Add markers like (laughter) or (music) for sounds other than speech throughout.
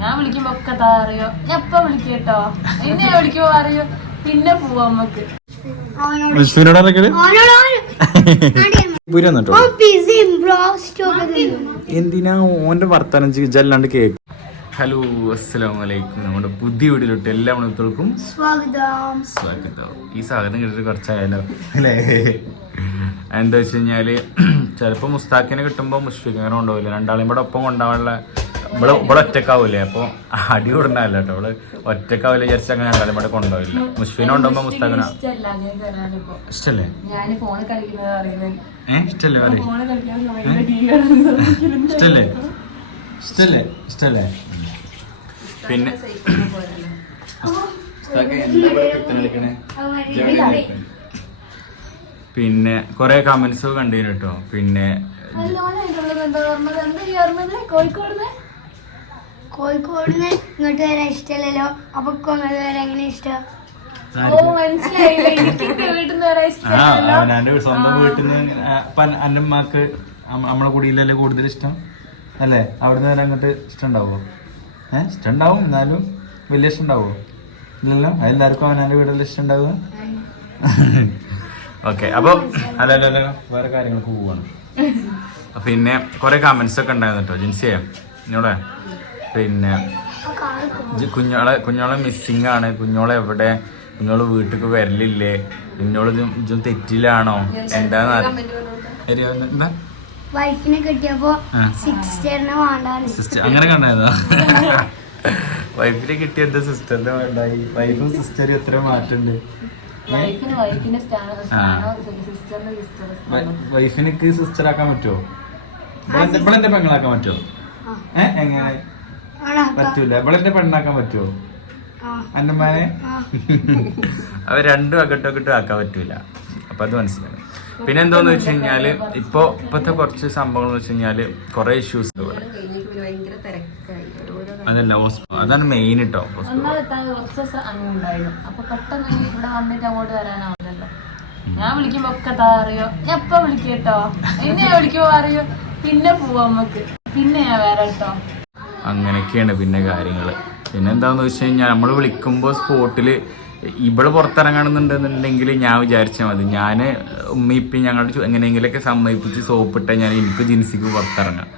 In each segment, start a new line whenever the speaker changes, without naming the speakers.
ഞാൻ വിളിക്കുമ്പോ ഒക്കെ താ അറിയോ? ഞാൻ എപ്പ വിളിക്കട്ടോ. എന്നെ വിളിക്കുമ്പോ അറിയോ പിന്നെ പോവാ
നമുക്ക്.
എന്തിനാ ഓന്റെ വർത്താനം ജല്ലാണ്ട് കേക്ക്? ഹലോ അസ്സലാമു അലൈക്കും നമ്മുടെ ബുദ്ധി വീട്ടിലോട്ട് എല്ലാ മണത്തോൾക്കും
സ്വാഗതം.
സ്വാഗതം. ഈ സ്വാഗതം കേട്ടിട്ട് കുറച്ചായാലോ അല്ലേ? എന്താ വെച്ച് കഴിഞ്ഞാൽ ചിലപ്പോ മുസ്താഖിനെ കിട്ടുമ്പോ മുഷ്ഫിഖിനെ കൊണ്ടുപോകില്ല രണ്ടാളെയും കൂടെ ഒപ്പം കൊണ്ടുപോകാനുള്ള ഇവിടെ ഇവിടെ ഒറ്റക്കാവൂലേ അപ്പൊ അടി കൊടുക്കണല്ല കേട്ടോ ഇവിടെ ഒറ്റക്കാവില്ല വിചാരിച്ചാൽ അങ്ങനെ രണ്ടാളും ഇവിടെ കൊണ്ടുപോയില്ല മുഷ്ഫിനെ കൊണ്ടുപോകുമ്പോ മുസ്താഖിന
ഇഷ്ടല്ല
ഏഹ് ഇഷ്ടല്ലേ പറയും ഇഷ്ടല്ലേ ഇഷ്ടല്ലേ ഇഷ്ടല്ലേ പിന്നെ എന്താ കുത്തനെ കളിക്കണേ? പിന്നെ കൊറേ കമന്റ്സ് കണ്ടീന് കേട്ടോ. പിന്നെ
കോഴിക്കോട്
കോഴിക്കോടിന്ന് ഇങ്ങോട്ട് വരാൻ ഇഷ്ടമല്ലല്ലോ അപ്പൊ അങ്ങോട്ട് വരാൻ എങ്ങനെ ഇഷ്ടം?
അവനാന്റെ സ്വന്തം വീട്ടിൽ നിന്ന് അന്നമ്മക്ക് നമ്മളെ കുടിയിലല്ലേ കൂടുതൽ ഇഷ്ടം? അല്ലേ? അവിടുന്ന് വരെ അങ്ങോട്ട് ഇഷ്ടം ഉണ്ടാവോ? ഏഹ് ഇഷ്ടം ഉണ്ടാവും എന്നാലും വലിയ ഇഷ്ടം ഉണ്ടാവോ? ഇല്ലല്ലോ? അതെല്ലാവർക്കും അവനാന്റെ വീട്ടിൽ ഇഷ്ടം ഉണ്ടാവുക? ഓക്കെ അപ്പോൾ അല്ലല്ല അല്ല വേറെ കാര്യങ്ങൾക്ക് പോവാണ്. അപ്പൊ പിന്നെ കുറെ കമന്റ്സ് ഒക്കെ ഉണ്ടായിരുന്നു കേട്ടോ ജിൻസിയെ എന്നോടെ പിന്നെ കുഞ്ഞോളെ കുഞ്ഞോളെ മിസ്സിങ് ആണ്. കുഞ്ഞോളെ എവിടെ? കുഞ്ഞോൾ വീട്ടിക്ക് വരലില്ലേ? കുഞ്ഞോൾ ഇതും തെറ്റിലാണോ? എന്താന്ന് എന്താ?
വൈഫിനെ കിട്ടിയപ്പോ
സിസ്റ്റർ അങ്ങനെ കണ്ടായിരുന്നോ? വൈഫിനെ കിട്ടിയ എന്താ സിസ്റ്ററിന്റെ വേണ്ടായി? വൈഫും സിസ്റ്ററും എത്ര മാറ്റുണ്ട്? വൈഫിനക്ക് സിസ്റ്റർ ആക്കാൻ പറ്റുമോ ഇവളെന്റെ പെങ്ങളാക്കാൻ പറ്റുമോ ഏഹ് എങ്ങനെ? പറ്റൂല. ഇവളെന്റെ പെണ്ണാക്കാൻ പറ്റുമോ
അന്നമ്മാനെ? (laughs)
അവ രണ്ടും അകട്ടും അകട്ടും ആക്കാൻ പറ്റൂല. അപ്പൊ അത് മനസ്സിലായി. പിന്നെ എന്താന്ന് വെച്ച് കഴിഞ്ഞാൽ ഇപ്പൊ ഇപ്പത്തെ കുറച്ച് സംഭവങ്ങൾ വെച്ച് കഴിഞ്ഞാൽ കുറെ ഇഷ്യൂസ് അതല്ല ഹോസ്പിറ്റൽ അതാണ് മെയിൻ കേട്ടോ
കുറച്ച് ഉണ്ടായിരുന്നു അപ്പൊ പെട്ടെന്ന് ഇവിടെ വന്നിട്ട് അങ്ങോട്ട് വരാനാവില്ലല്ലോ. ഞാൻ വിളിക്കുമ്പോ ഒക്കെ താ അറിയോ? ഞാൻ എപ്പ വിളിക്കട്ടോ? എന്നെ വിളിക്കുമ്പോ അറിയോ? പിന്നെ പോവാ നമുക്ക്. പിന്നെ ഞാൻ വരാട്ടോ
അങ്ങനെയൊക്കെയാണ് പിന്നെ കാര്യങ്ങൾ. പിന്നെ എന്താന്ന് വെച്ച് കഴിഞ്ഞാൽ നമ്മൾ വിളിക്കുമ്പോൾ സ്പോട്ടിൽ ഇവിടെ പുറത്തിറങ്ങണമെന്നുണ്ടെന്നുണ്ടെങ്കിൽ ഞാൻ വിചാരിച്ചാൽ മതി. ഞാൻ ഉമ്മയിപ്പി ഞങ്ങളുടെ എങ്ങനെയെങ്കിലൊക്കെ സമ്മതിപ്പിച്ച് സോപ്പിട്ടാൽ ഞാൻ എനിക്ക് ജിൻസിക്ക് പുറത്തിറങ്ങാം.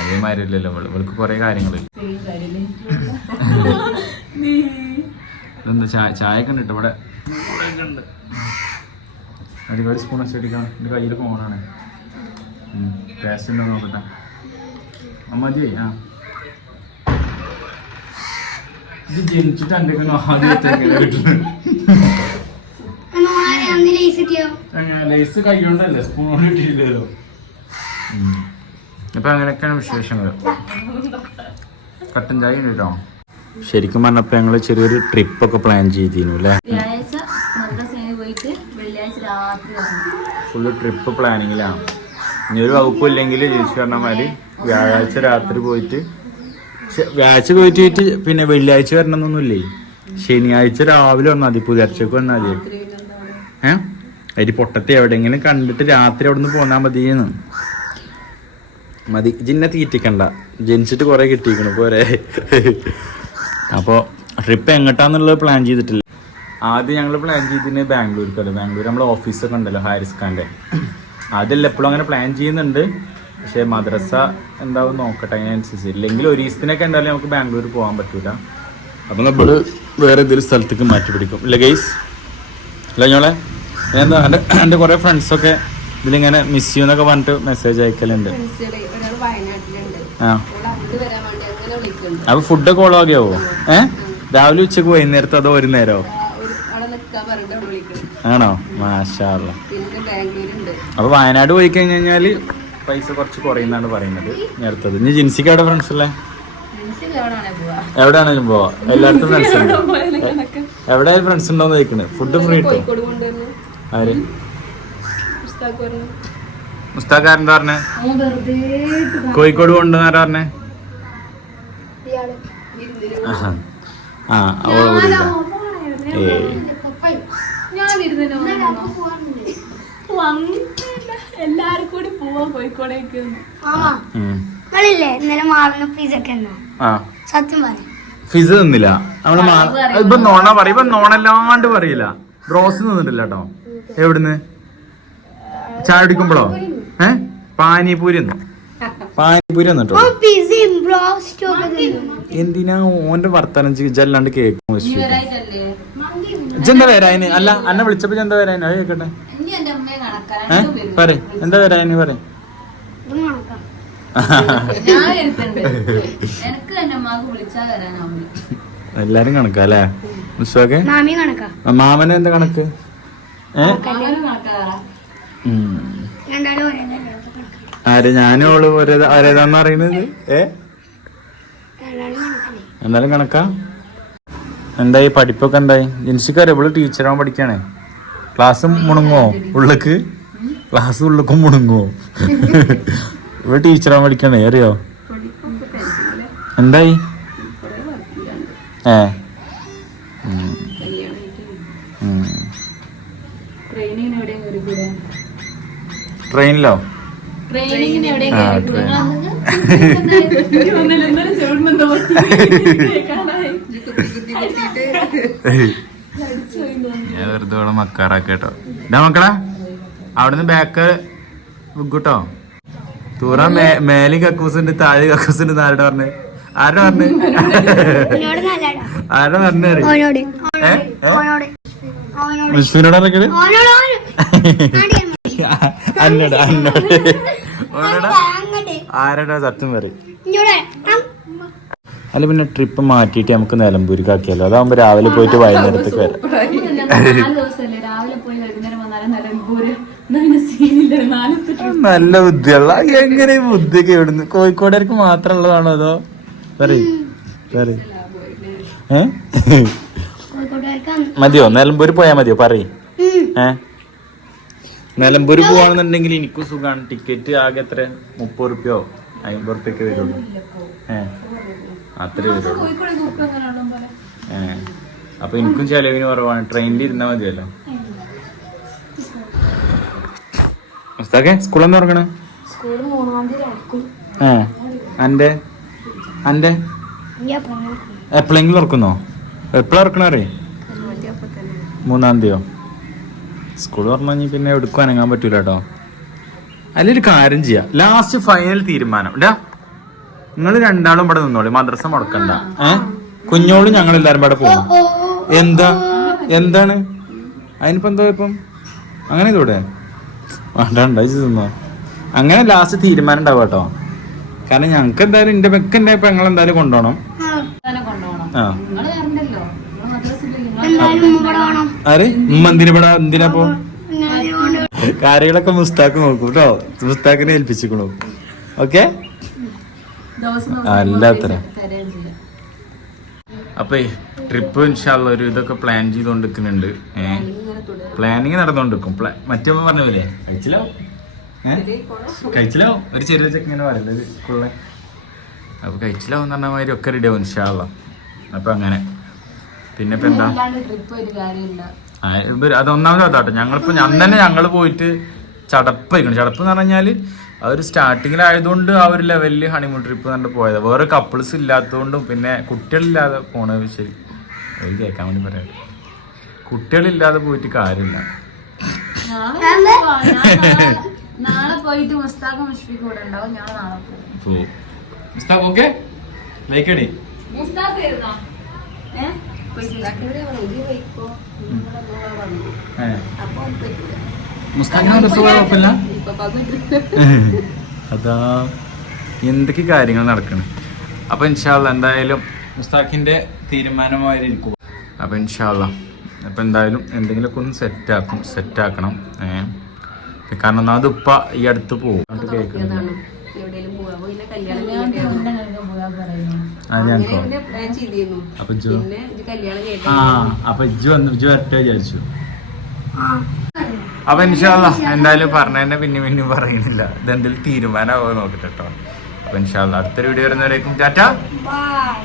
അതേമാതിരി ഇല്ലല്ലോ ഇവൾക്ക് കുറെ കാര്യങ്ങൾ ഇതെന്താ ചായ ചായ ഒക്കെ ഉണ്ട് ഇവിടെ അടിപൊളി ഒരു സ്പൂൺ വെച്ച് അടിക്കണം. എന്റെ കയ്യിൽ ഫോണാണ് ടേസ്റ്റ് ഉണ്ടോ നോക്കട്ടെ. മതി. ആ. ഇത് ജനിച്ചിട്ട് കിട്ടുന്നത്
അന്ന് ലേസ്
കൈകൊണ്ടല്ലേ? സ്പൂൺ കൊണ്ട് കിട്ടിയില്ലല്ലോ അപ്പൊ അങ്ങനെയൊക്കെയാണ് വിശേഷങ്ങൾ കട്ടൻ ചായ ഉണ്ട്? കേട്ടോ ശരിക്കും പറഞ്ഞപ്പോ ഞങ്ങൾ ചെറിയൊരു ട്രിപ്പ് ഒക്കെ പ്ലാൻ ചെയ്തിരുന്നു അല്ലേ ഫുള്ള് ട്രിപ്പ് പ്ലാനിങ്ങിലാണ് ഇനി ഒരു വകുപ്പില്ലെങ്കിൽ ചേച്ചി പറഞ്ഞ മാതിരി വ്യാഴാഴ്ച രാത്രി പോയിട്ട് വ്യാഴ്ച വ്യാഴാഴ്ച പോയിട്ട് പിന്നെ വെള്ളിയാഴ്ച വരണമെന്നൊന്നുമില്ലേ? ശനിയാഴ്ച രാവിലെ വന്നാൽ മതി പുലർച്ചക്ക് വന്നാൽ മതി. ഏ? അതിൽ പൊട്ടത്തെ എവിടെയെങ്കിലും കണ്ടിട്ട് രാത്രി അവിടെ നിന്ന് പോന്നാ മതിയെന്ന്. മതി. ജിന്നെ തീറ്റിക്കണ്ട. ജനിച്ചിട്ട് കുറെ കിട്ടിയിരിക്കണം പോരെ. അപ്പോൾ ട്രിപ്പ് എങ്ങോട്ടാന്നുള്ളത് പ്ലാൻ ചെയ്തിട്ടില്ല. ആദ്യം ഞങ്ങൾ പ്ലാൻ ചെയ്തിന് ബാംഗ്ലൂർക്കല്ലോ? ബാംഗ്ലൂർ നമ്മളെ ഓഫീസൊക്കെ ഉണ്ടല്ലോ ഹാരിസ് ഖാന്റെ അതല്ല എപ്പോഴും അങ്ങനെ പ്ലാൻ ചെയ്യുന്നുണ്ട്. പക്ഷേ മദ്രസ എന്താവും നോക്കട്ടെ അതിനനുസരിച്ച്. ഇല്ലെങ്കിൽ ഒരു ദിവസത്തിനൊക്കെ എന്തായാലും നമുക്ക് ബാംഗ്ലൂർ പോകാൻ പറ്റൂല. അപ്പം നമ്മൾ വേറെ ഏതെങ്കിലും സ്ഥലത്തേക്ക് മാറ്റി പിടിക്കും. ഇല്ല ഗൈസ് അല്ല ഞങ്ങളെ? എന്താ എന്റെ എന്റെ കുറേ ഫ്രണ്ട്സൊക്കെ ഇതിലിങ്ങനെ മിസ് ചെയ്യുന്നൊക്കെ പറഞ്ഞിട്ട് മെസ്സേജ് അയക്കലുണ്ട്.
ഒരാൾ വയനാട്ടിലുണ്ട്.
ആ
അങ്ങോട്ട് വരാൻ വേണ്ടി അങ്ങനെ വിളിക്കുന്നുണ്ട്
അപ്പൊ ഫുഡൊക്കെ ഓളാകിയാവോ ഏ? രാവിലെ ഉച്ചയ്ക്ക് വൈകുന്നേരത്തോ അതോ ഒരു നേരോ? ആണോ? മാഷാ അപ്പൊ വയനാട് പോയി കഴിഞ്ഞു കഴിഞ്ഞാൽ പൈസ കുറച്ച് കുറയുന്നാണ് പറയുന്നത് നേരത്തത്. ഇനി ജിൻസിക്ക് എവിടെ ഫ്രണ്ട്സ് അല്ലേ എവിടെയാണെങ്കിലും പോവാ. എല്ലായിടത്തും ഫ്രണ്ട്സ് ഉണ്ട്. എവിടെ ഫ്രണ്ട്സ് ഉണ്ടോന്ന് ചോദിക്കണേ. ഫുഡ് ഫ്രീ കിട്ടും ആര്?
മുസ്താഖ് ആരെന്താ
മുസ്താഖാരന്റെ പറഞ്ഞേ കോഴിക്കോട് കൊണ്ടുവന്നാരാ പറഞ്ഞേ. ആ കൂടി ഏ
എല്ലാരും പോവാൻ കോഴിക്കോടേക്ക്.
നിങ്ങളില്ലേ ഇന്നലെ സത്യം പറ
ഫിസ് നിന്നില്ല നമ്മൾ മാ- ഇപ്പൊ നോണ പറയും. ഇപ്പൊ നോണല്ലാണ്ട് പറയില്ല. ബ്രോസ് നിന്നിട്ടില്ല കേട്ടോ. എവിടുന്ന്? ചായ കുടിക്കുമ്പോഴോ? ഏ? പാനിപൂരി ഒന്നും പാനിപൂരി എന്തിനാ ഓന്റെ വർത്തമാനം ഇജല്ലാണ്ട് കേക്ക്
നീ വരായന്
ഇജെന്താ വരാന്? അല്ല അന്നെ വിളിച്ചപ്പോ എന്താ വരാന്? അത് കേക്കട്ടെ. ഏ? പറ എന്താ വരാന്? പറ
ഇതും കണക്കാം
ഞാൻ എടുത്തുണ്ട് എനിക്ക് എന്റെ അമ്മയ്ക്ക് വിളിച്ചാ വരാനാവില്ല
എല്ലാരും കണക്കാ അല്ലേ?
കണക്കാ.
മാമന് എന്താ കണക്ക്? ഏ? ആര്? ഞാനും ഓൾ ആരേതാന്ന് അറിയുന്നത് ഏ? എന്തായാലും കണക്കാ. എന്തായി? പഠിപ്പൊക്കെ എന്തായി? ജിൻസിക്കാരെ ഇവൾ ടീച്ചറാവാൻ പഠിക്കാണേ. ക്ലാസ് മുണുങ്ങോ ഉള്ളക്ക്? ക്ലാസ് ഉള്ളിക്കും മുണുങ്ങോ ഇവൾ ടീച്ചറാവാൻ പഠിക്കണേ അറിയോ? എന്തായി? ഏ? ട്രെയിനിലോ
ട്രെയിനിങ്ങിന്. (laughs)
ഞാൻ വെറുതെ ഇവിടെ മക്കാറാക്കേട്ടോ ഇതാ മക്കളെ അവിടുന്ന് ബാക്ക് വിട്ടോ തൂറ മേലെ കക്കൂസുണ്ട് താഴെ കക്കൂസുണ്ട് ആരുടെ പറഞ്ഞു? ആരുടെ പറഞ്ഞു? ആരുടെ പറഞ്ഞു
അവനോട് (laughs)
അന്നോട് അന്നോട്. സത്യം പറയും. അല്ല പിന്നെ ട്രിപ്പ് മാറ്റിയിട്ട് നമുക്ക് നിലമ്പൂരിക്ക് ആക്കിയാലോ അതാവുമ്പോ രാവിലെ പോയിട്ട് വൈകുന്നേരത്തേക്ക് വരാം. നല്ല ബുദ്ധിയുള്ള എങ്ങനെ ബുദ്ധിയൊക്കെ എവിടുന്ന് കോഴിക്കോടുകാർക്ക് മാത്രമുള്ളതാണോ അതോ? പറയും മതിയോ? നിലമ്പൂര് പോയാ മതിയോ? പറയും. ഏ? നിലമ്പൂര് പോവാണെന്നുണ്ടെങ്കിൽ എനിക്കും സുഖമാണ് ടിക്കറ്റ് ആകെ എത്ര? മുപ്പത് റുപ്യോ? അമ്പത് റുപ്യൊക്കെ വരുള്ളൂ. ഏഹ് അത്രേ വരുള്ളൂ. ഏഹ് അപ്പൊ എനിക്കും ചെലവിന് കുറവാണ്. ട്രെയിനിൽ ഇരുന്നാൽ മതിയല്ലോ. മുസ്താഖെ സ്കൂളെന്ന് തുറക്കണേ?
സ്കൂൾ മൂന്നാം തീയതി ആക്കും
ഏ. അന്റെ? അന്റെ?
ഞാൻ പറഞ്ഞു
എപ്പോഴെങ്കിലും തുറക്കുന്നോ? എപ്പോഴാ തുറക്കണേ മൂന്നാം തീയതിയോ സ്കൂൾ പറഞ്ഞു പിന്നെ എടുക്കും അനങ്ങാൻ പറ്റൂല കേട്ടോ അതിലൊരു കാര്യം ചെയ്യാം. ലാസ്റ്റ് ഫൈനൽ തീരുമാനം. ഇല്ല നിങ്ങൾ രണ്ടാളും ഇവിടെ നിന്നോളി. മദ്രസ മുടക്കണ്ട. ഏ? കുഞ്ഞോളും ഞങ്ങൾ എല്ലാരും ഇവിടെ പോകും എന്താ? എന്താണ്? അതിനിപ്പോ എന്തോ ഇപ്പം? അങ്ങനെ ഇതൂടെ? വേണ്ട ഉണ്ടായി തിന്നോ? അങ്ങനെ ലാസ്റ്റ് തീരുമാനം ഉണ്ടാവും കേട്ടോ കാരണം ഞങ്ങൾക്ക് എന്തായാലും എന്റെ വെക്ക് എന്തായാലും കൊണ്ടുപോകണം
തന്നെ കൊണ്ടുപോകണം
ആ. ആര്? ഉമ്മ എന്തിനാ ഇവിടെ എന്തിനാ പോ
ഇങ്ങനെ
കാര്യങ്ങളൊക്കെ മുസ്താക്ക് നോക്കും കേട്ടോ. മുസ്താക്കിനെ ഏൽപ്പിച്ചിക്കണു ഓക്കെ?
ദിവസം
അല്ലാത്തര അപ്പേ ട്രിപ്പ് ഇൻഷാള്ള ഒരു ഇതൊക്കെ പ്ലാൻ ചെയ്തോണ്ടിരിക്കുന്നുണ്ട്. ഏഹ് പ്ലാനിങ് നടന്നുകൊണ്ടിരിക്കും പ്ലാ- മറ്റേ പറഞ്ഞ പോലെ കഴിച്ചില്ലോ കഴിച്ചിലോ? കഴിച്ചില്ലോ ഒരു ചെറിയ ചെക്കിങ്ങനെ പറയുന്നത് സ്കൂളിലെ അപ്പൊ കഴിച്ചില്ലോ എന്ന് പറഞ്ഞ മാതിരി ഒക്കെ റെഡി ആവും ഇൻഷാല്ല അപ്പൊ അങ്ങനെ. പിന്നെ ഇപ്പൊ എന്താ അതൊന്നാമത് അതാട്ടോ. ഞങ്ങളിപ്പോ അന്ന് തന്നെ ഞങ്ങൾ പോയിട്ട് ചടപ്പ് ചടപ്പായിരിക്കണം ചടപ്പ് എന്ന് പറഞ്ഞാൽ ആ ഒരു സ്റ്റാർട്ടിങ്ങിലായതുകൊണ്ട് ആ ഒരു ലെവലിൽ ഹണിമൂൺ ട്രിപ്പ് കണ്ട് പോയത്. വേറെ കപ്പിൾസ് ഇല്ലാത്തതുകൊണ്ടും പിന്നെ കുട്ടികളില്ലാതെ പോണത് ശരി. ഒരു കേൾക്കാൻ വേണ്ടി പറയാം. കുട്ടികളില്ലാതെ പോയിട്ട് കാര്യമില്ല.
നാളെ പോയിട്ട് മുസ്താഖ് മുഷ്ഫിഖ് കൂടെ ഉണ്ടാവും. ഞാൻ നാളെ പോകും
ഓക്കെ ലൈക്ക് അടി
മുസ്താഖ് വരുന്നോ? (laughs) അത്
കുഴപ്പമില്ല എന്തൊക്കെ കാര്യങ്ങൾ നടക്കണം. അപ്പൊ ഇൻഷാല്ല എന്തായാലും മുസ്താഖിന്റെ തീരുമാനമായിരിക്കും. അപ്പൊ ഇൻഷാല്ല അപ്പൊ എന്തായാലും എന്തെങ്കിലുമൊക്കെ ഒന്ന് സെറ്റ് ആക്കും സെറ്റ് ആക്കണം. ഏഹ് കാരണം ഒന്നാമത് ഉപ്പ ഈ അടുത്ത് പോകും. കേൾക്കുന്നില്ല. അപ്പൊ ഇൻഷാല്ലാ
പിന്നെ ഇത് കല്യാണം കേട്ടു
ആ അപ്പൊ ഇജ്ജു വന്നു ഇജ്ജു വരട്ടെ വിചാരിച്ചു. അപ്പൊ ഇൻഷാല്ല എന്തായാലും പറഞ്ഞതന്നെ പിന്നെ പിന്നെ പറയുന്നില്ല. ഇതെന്തെങ്കിലും തീരുമാനമാവോ നോക്കട്ടെ കേട്ടോ അപ്പൊ ഇൻഷാല്ല അടുത്തൊരു വീഡിയോ വരുന്നവരേക്കും ടാറ്റ.
ബൈ